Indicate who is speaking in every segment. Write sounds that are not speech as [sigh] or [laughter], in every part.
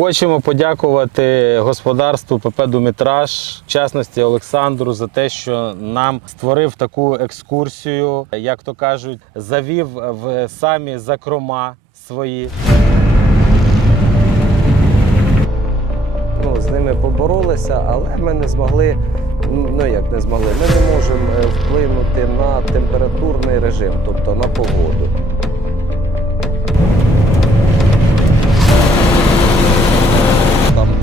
Speaker 1: Хочемо подякувати господарству ПП Думітраж, в частності Олександру, за те, що нам створив таку екскурсію, як то кажуть, завів в самі закрома свої.
Speaker 2: ну, з ними поборолися, але ми не змогли. Ну як не змогли, ми не можемо е, вплинути на температурний режим, тобто на погоду.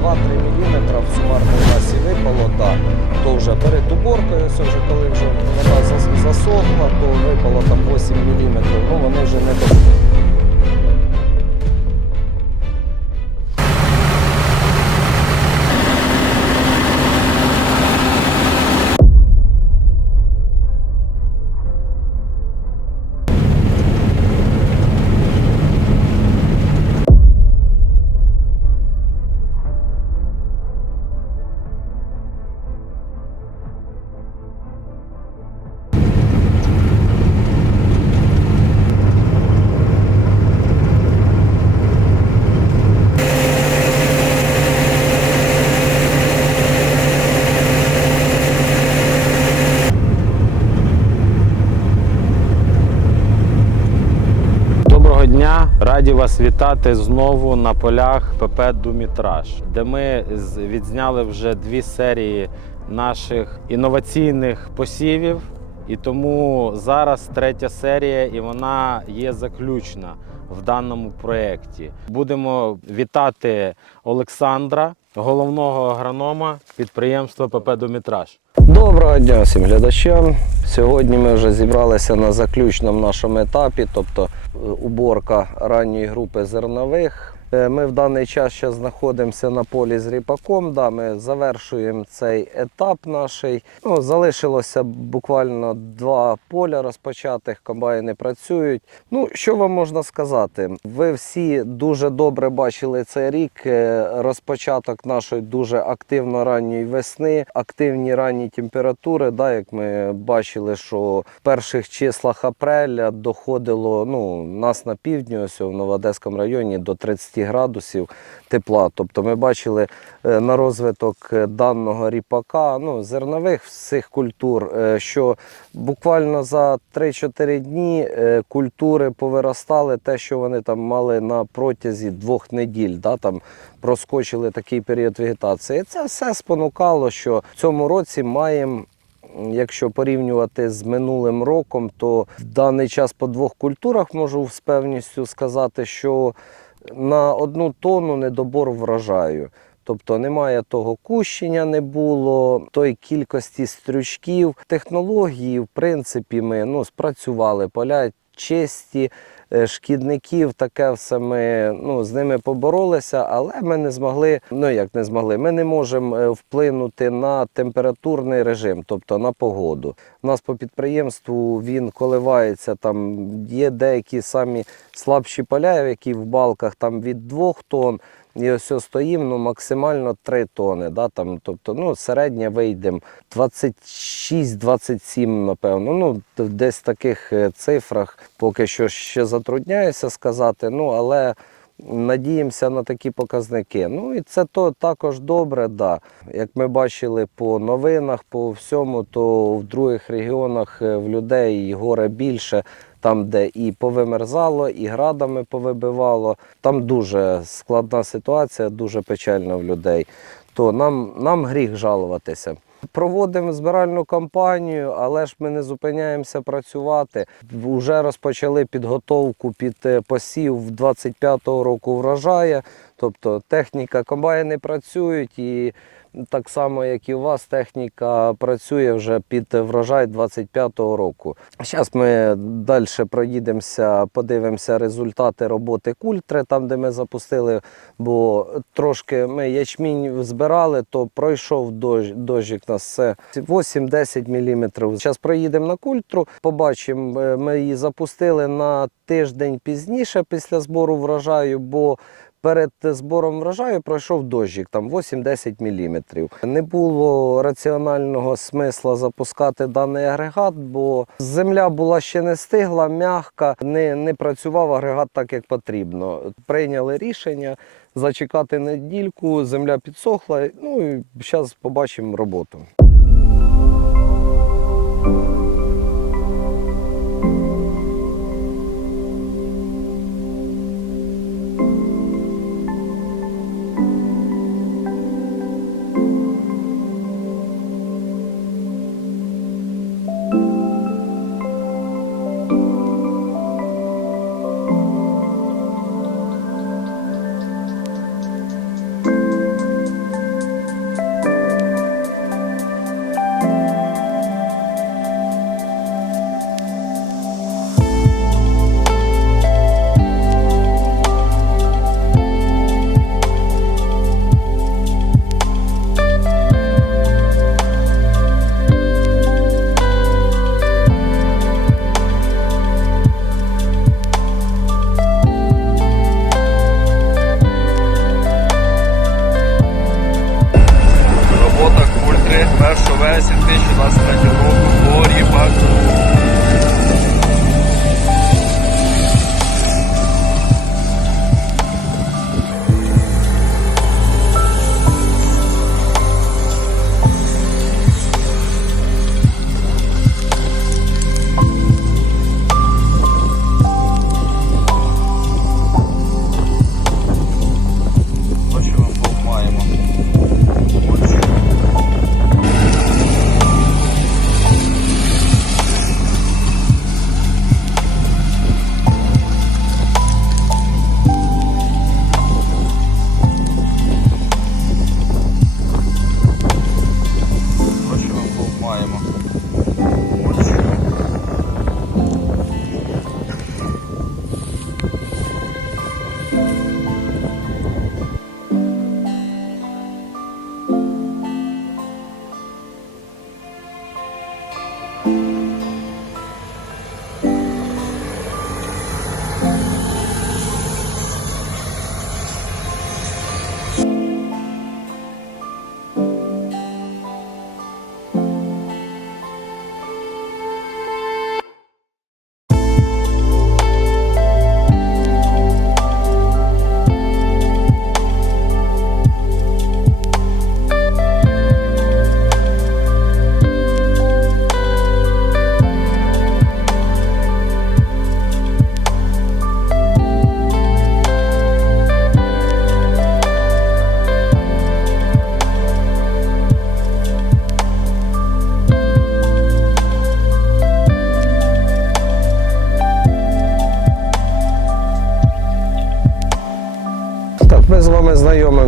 Speaker 2: 2-3 мм в нас масі випало, да. то вже перед уборкою, вже коли вже вона засохла, то випало там 8 мм, ну вони вже не до
Speaker 1: вас вітати знову на полях ПП Думітраж, де ми відзняли вже дві серії наших інноваційних посівів. І тому зараз третя серія, і вона є заключна в даному проєкті. Будемо вітати Олександра, головного агронома підприємства ПП Думітраж.
Speaker 2: Доброго дня всім глядачам. Сьогодні ми вже зібралися на заключному нашому етапі, тобто е, уборка ранньої групи зернових. Е, Ми в даний час ще знаходимося на полі з ріпаком. Да, ми завершуємо цей етап наш. Ну, залишилося буквально два поля розпочатих, комбайни працюють. Ну, що вам можна сказати? Ви всі дуже добре бачили цей рік. е, Розпочаток нашої дуже активно ранньої весни, активні ранні температури. Да, як ми бачили, що в перших числах апреля доходило ну, нас на півдні, ось в Новоодеському районі, до 30 градусів тепла. Тобто ми бачили е, на розвиток е, даного ріпака, ну, зернових всіх культур, е, що буквально за 3-4 дні культури повиростали те, що вони там мали на протязі двох неділь. Да, там проскочили такий період вегетації. Це все спонукало, що в цьому році маємо. Якщо порівнювати з минулим роком, то в даний час по двох культурах можу з певністю сказати, що на одну тонну недобор врожаю. Тобто немає того кущення, не було тої кількості стрючків. Технології, в принципі, ми ну, спрацювали, поля чисті, шкідників, таке все ми ну, з ними поборолися, але ми не змогли, ну як не змогли, ми не можемо е, вплинути на температурний режим, тобто на погоду. У нас по підприємству він коливається, там є деякі самі слабші поля, які в балках там від 2 тонн. І ось стоїмо ну, максимально 3 тони. Да, там, тобто, ну, середнє вийдемо 26-27, напевно. Ну, десь в таких е, цифрах поки що ще затрудняюся сказати. Ну, але надіємося на такі показники. Ну і це то також добре, да. Як ми бачили по новинах, по всьому, то в других регіонах е, в людей горе більше. Там, де і повимерзало, і градами повибивало. Там дуже складна ситуація, дуже печальна в людей. То нам, нам гріх жалуватися. Проводимо збиральну кампанію, але ж ми не зупиняємося працювати. Вже розпочали підготовку під е, посів 25-го року врожаю. Тобто техніка комбайни працюють і так само, як і у вас, техніка працює вже під врожай 25-го року. Зараз ми далі проїдемося, подивимося результати роботи культри, там, де ми запустили, бо трошки ми ячмінь збирали, то пройшов дощ, дощик нас все 8-10 мм. Зараз проїдемо на культру, побачимо, е, ми її запустили на тиждень пізніше після збору врожаю, бо перед збором врожаю пройшов дощик, там 8-10 мм. Не було раціонального смисла запускати даний агрегат, бо земля була ще не стигла, м'ягка, не, не працював агрегат так, як потрібно. Прийняли рішення зачекати недільку, земля підсохла. Ну і зараз побачимо роботу.
Speaker 3: Вересня 2023 року по ріпаку.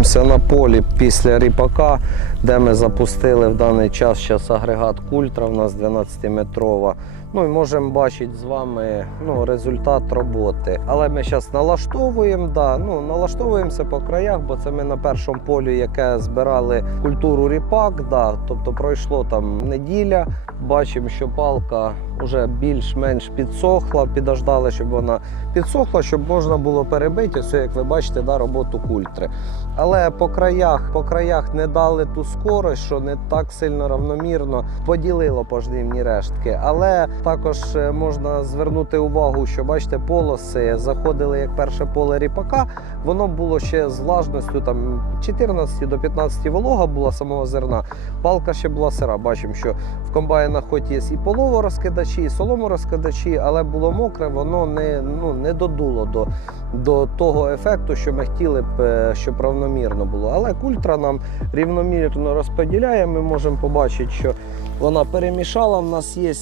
Speaker 2: Знайомимося на полі після ріпака, де ми запустили в даний час зараз агрегат Культра, у нас 12-метрова. Ну і можемо бачити з вами ну, результат роботи. Але ми зараз налаштовуємо, да, ну, налаштовуємося по краях, бо це ми на першому полі, яке збирали культуру ріпак. Да, тобто пройшло там неділя. Бачимо, що палка вже більш-менш підсохла, підождали, щоб вона підсохла, щоб можна було перебити. Ось, як ви бачите, да, роботу культри. Але по краях, по краях не дали ту скорость, що не так сильно равномірно поділило пожнивні рештки. Але також е, можна звернути увагу, що бачите, полоси заходили як перше поле ріпака. Воно було ще з влажністю там 14 до 15 волога була самого зерна. Палка ще була сира. Бачимо, що в комбайнах хоч є і половорозкидачі, і соломорозкидачі, але було мокре, воно не, ну, не додуло до, до того ефекту, що ми хотіли б, е, щоб равномірно було. Але культра нам рівномірно розподіляє. Ми можемо побачити, що вона перемішала. В нас є.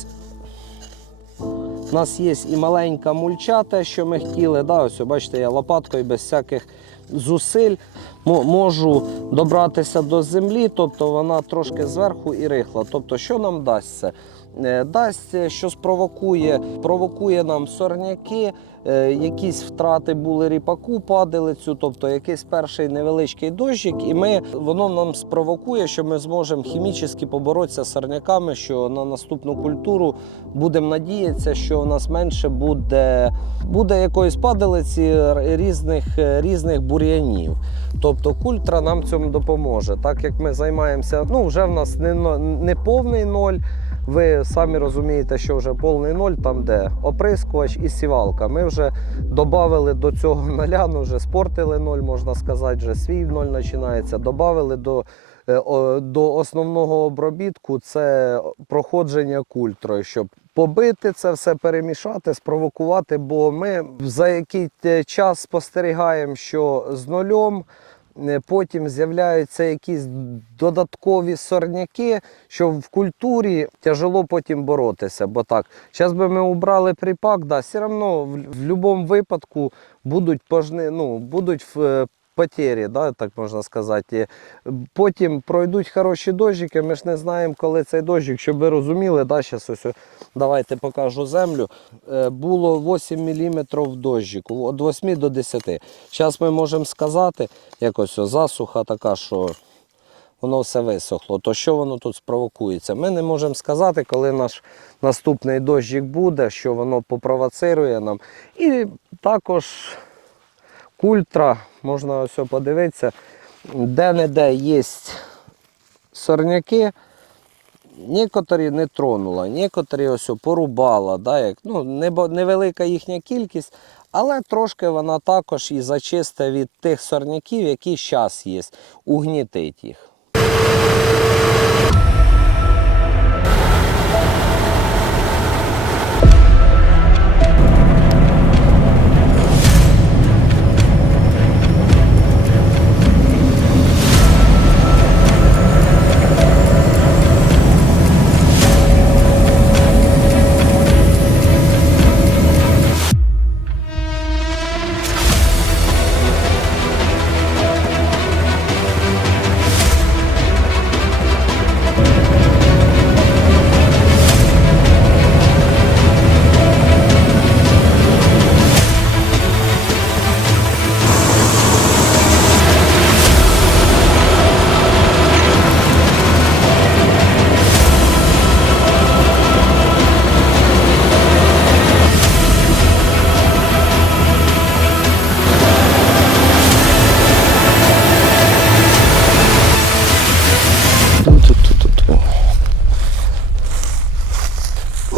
Speaker 2: У нас є і маленька мульча, те, що ми хотіли. Да, ось, бачите, я лопаткою без всяких зусиль мо- можу добратися до землі, тобто вона трошки зверху і рихла. Тобто, що нам дасть це? Е, Дасть, е, що спровокує, провокує нам сорняки, е, якісь втрати були ріпаку, падалицю, тобто якийсь перший невеличкий дощик, і ми, воно нам спровокує, що ми зможемо хімічно поборотися з сорняками, що на наступну культуру будемо надіятися, що у нас менше буде, буде якоїсь падалиці різних, різних бур'янів. Тобто культра нам в цьому допоможе. Так як ми займаємося, ну вже в нас не, не повний ноль. Ви самі розумієте, що вже повний ноль, там де оприскувач і сівалка. Ми вже додали до цього [laughs] ноля, ну вже спортили ноль, можна сказати, вже свій ноль починається. Додали до, е, до основного обробітку це проходження культрою, щоб побити це все, перемішати, спровокувати. Бо ми за який час спостерігаємо, що з нульом. Е, Потім з'являються якісь додаткові сорняки, що в культурі тяжело потім боротися. Бо так, зараз би ми убрали припак, да, все одно в, будь-якому випадку будуть пожни, ну, будуть е, потері, да, так можна сказати. Потім пройдуть хороші дощики, ми ж не знаємо, коли цей дощик, щоб ви розуміли, да, щас ось, давайте покажу землю. Е, Було 8 мм дощику, від 8 до 10. Зараз ми можемо сказати, якось засуха така, що воно все висохло. То що воно тут спровокується? Ми не можемо сказати, коли наш наступний дощик буде, що воно попровоцирує нам. І також культра, можна все подивитися, де-не-де є сорняки. Некоторі не тронула, некоторі ось порубала, да, як, ну, невелика їхня кількість, але трошки вона також і зачистить від тих сорняків, які зараз є, угнітить їх.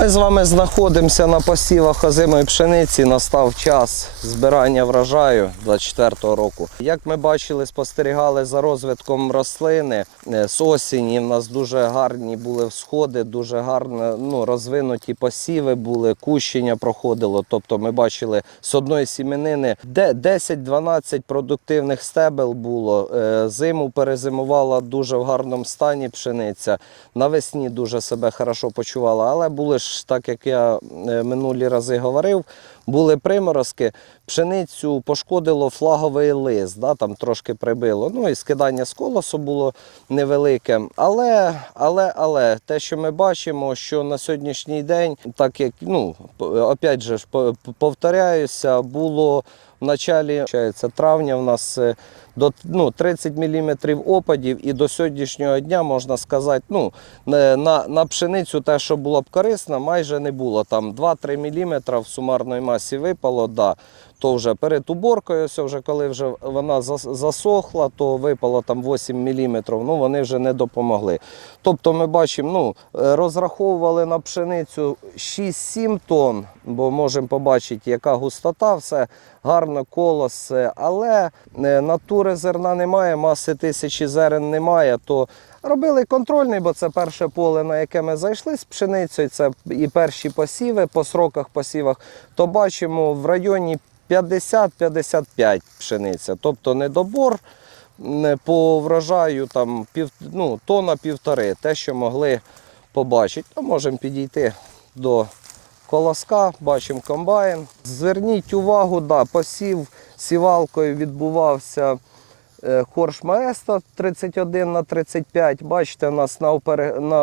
Speaker 2: З вами знаходимося на посівах озимої пшениці. Настав час збирання врожаю 24-го року. Як ми бачили, спостерігали за розвитком рослини е, з осені. В нас дуже гарні були всходи, дуже гарно ну, розвинуті посіви були, кущення проходило. Тобто ми бачили з одної сіменини де 10-12 продуктивних стебел було. Е, Зиму перезимувала дуже в гарному стані пшениця. Навесні дуже себе хорошо почувала, але були ж, так як я е, минулі рази говорив, були приморозки. Пшеницю пошкодило флаговий лист, да, там трошки прибило. Ну і скидання з колосу було невелике. Але, але, але те, що ми бачимо, що на сьогоднішній день, так як ну, опять же повторяюся, було в началі травня в нас е, до ну, 30 мм опадів, і до сьогоднішнього дня можна сказати, ну, на, на пшеницю те, що було б корисно, майже не було. Там 2-3 мм в сумарної масі випало, да. То вже перед уборкою, ось вже коли вже вона засохла, то випало там 8 мм, ну вони вже не допомогли. Тобто ми бачимо, ну, розраховували на пшеницю 6-7 тонн, бо можемо побачити, яка густота, все гарно, колос, але е, натури зерна немає, маси тисячі зерен немає, то робили контрольний, бо це перше поле, на яке ми зайшли з пшеницею, це і перші посіви по сроках посівах, то бачимо в районі 50-55 пшениця, тобто недобор по врожаю там пів, ну, тонна півтори, те, що могли побачити. То можемо підійти до колоска, бачимо комбайн. Зверніть увагу, да, посів сівалкою відбувався Хорш Маеста 31 на 35. Бачите, у нас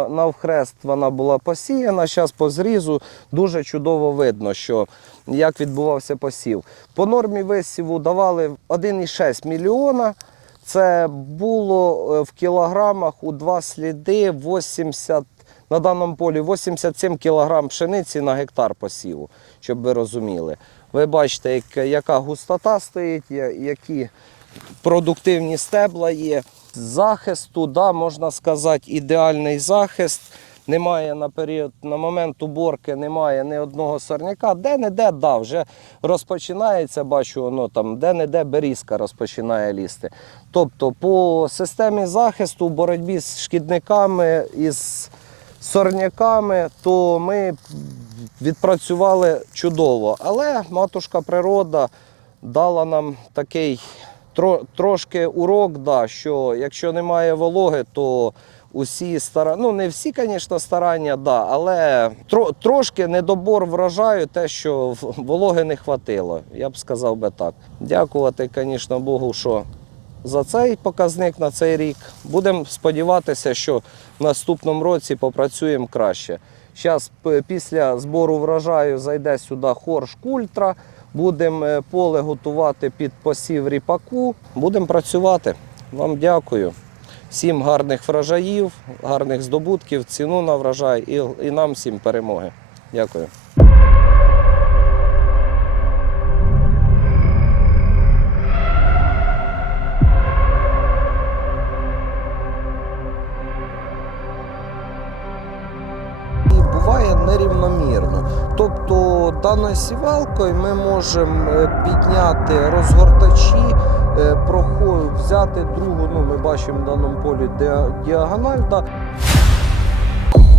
Speaker 2: навхрест вона була посіяна. Зараз по зрізу дуже чудово видно, що як відбувався посів. По нормі висіву давали 1,6 мільйона. Це було е, в кілограмах у два сліди 80, на даному полі 87 кілограм пшениці на гектар посіву, щоб ви розуміли. Ви бачите, яка густота стоїть, які продуктивні стебла є. Захисту, да, можна сказати, ідеальний захист. немає на період, на момент уборки немає ні одного сорняка. Де-не-де, да, вже розпочинається, бачу, воно там, де-не-де берізка розпочинає лізти. Тобто, по системі захисту, боротьбі з шкідниками із сорняками, то ми відпрацювали чудово. Але матушка природа дала нам такий трошки урок, да, що якщо немає вологи, то усі старання, ну не всі, звісно, старання, да, але тро, трошки недобор врожаю, те, що вологи не хватило. Я б сказав би так. Дякувати, звісно, Богу, що за цей показник на цей рік. Будемо сподіватися, що в наступному році попрацюємо краще. Зараз після збору врожаю зайде сюди хорш культра. Будемо е, поле готувати під посів ріпаку. Будемо працювати. Вам дякую. Всім гарних врожаїв, гарних здобутків, ціну на врожай і, і нам всім перемоги. Дякую. Нерівномірно. Тобто даною сівалкою ми можемо е, підняти розгортачі, е, взяти другу, ну ми бачимо в даному полі діа- діагональ. Да.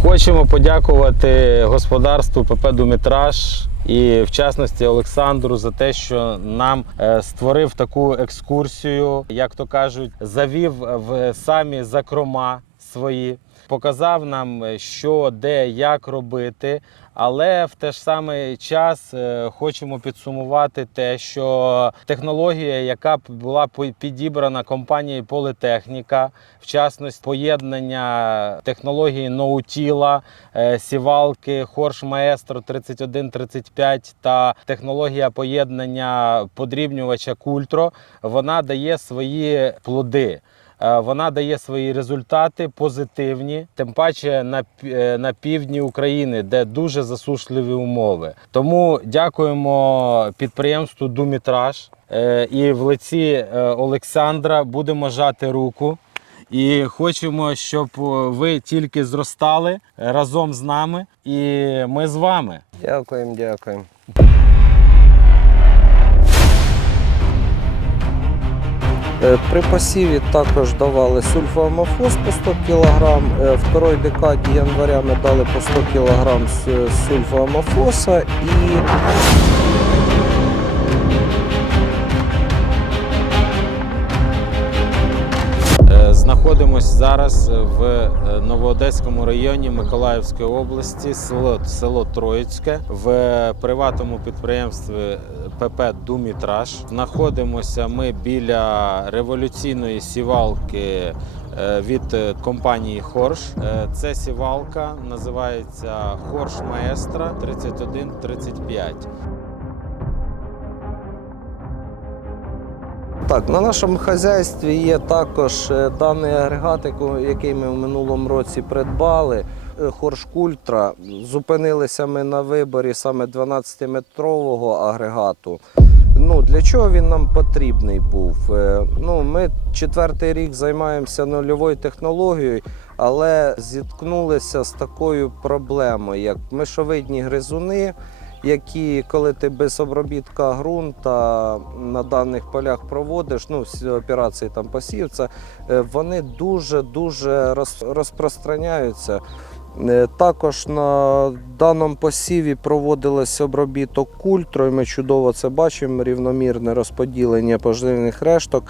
Speaker 1: Хочемо подякувати господарству ПП Думітраж і в частності Олександру за те, що нам е, створив таку екскурсію, як то кажуть, завів в самі закрома свої, показав нам, е, що де, як робити. Але в той ж самий час е, хочемо підсумувати те, що технологія, яка була підібрана компанією Політехніка, в частності поєднання технології ноутіла, е, сівалки Хорш Маестро 3135 та технологія поєднання подрібнювача Культро, вона дає свої плоди. Е, Вона дає свої результати позитивні, тим паче на, е, на півдні України, де дуже засушливі умови. Тому дякуємо підприємству Думітраж е, і в лиці Олександра будемо жати руку. І хочемо, щоб ви тільки зростали разом з нами, і ми з вами.
Speaker 2: Дякуємо, дякуємо. При посіві також давали сульфоамофос по 100 кг. В второй декаді января ми дали по 100 кг сульфоамофоса і
Speaker 1: Е, Знаходимось зараз в е, Новоодеському районі Миколаївської області, село, село Троїцьке, в приватному підприємстві е, ПП Думітраж. Знаходимося ми біля революційної сівалки е, від е, компанії Хорш. Е, Це сівалка називається Хорш Маестра 3135.
Speaker 2: Так, на нашому хазяйстві є також е, даний агрегат, який ми в минулому році придбали. е, Хорш Культра. Зупинилися ми на виборі саме 12-метрового агрегату. Ну, для чого він нам потрібний був? Е, Ну, ми четвертий рік займаємося нульовою технологією, але зіткнулися з такою проблемою, як мишовидні гризуни які, коли ти без обробітка ґрунта на даних полях проводиш, ну, всі операції там посів, е, вони дуже-дуже роз, розпространяються. Е, Також на даному посіві проводилось обробіток культрою. Ми чудово це бачимо, рівномірне розподілення поживних решток.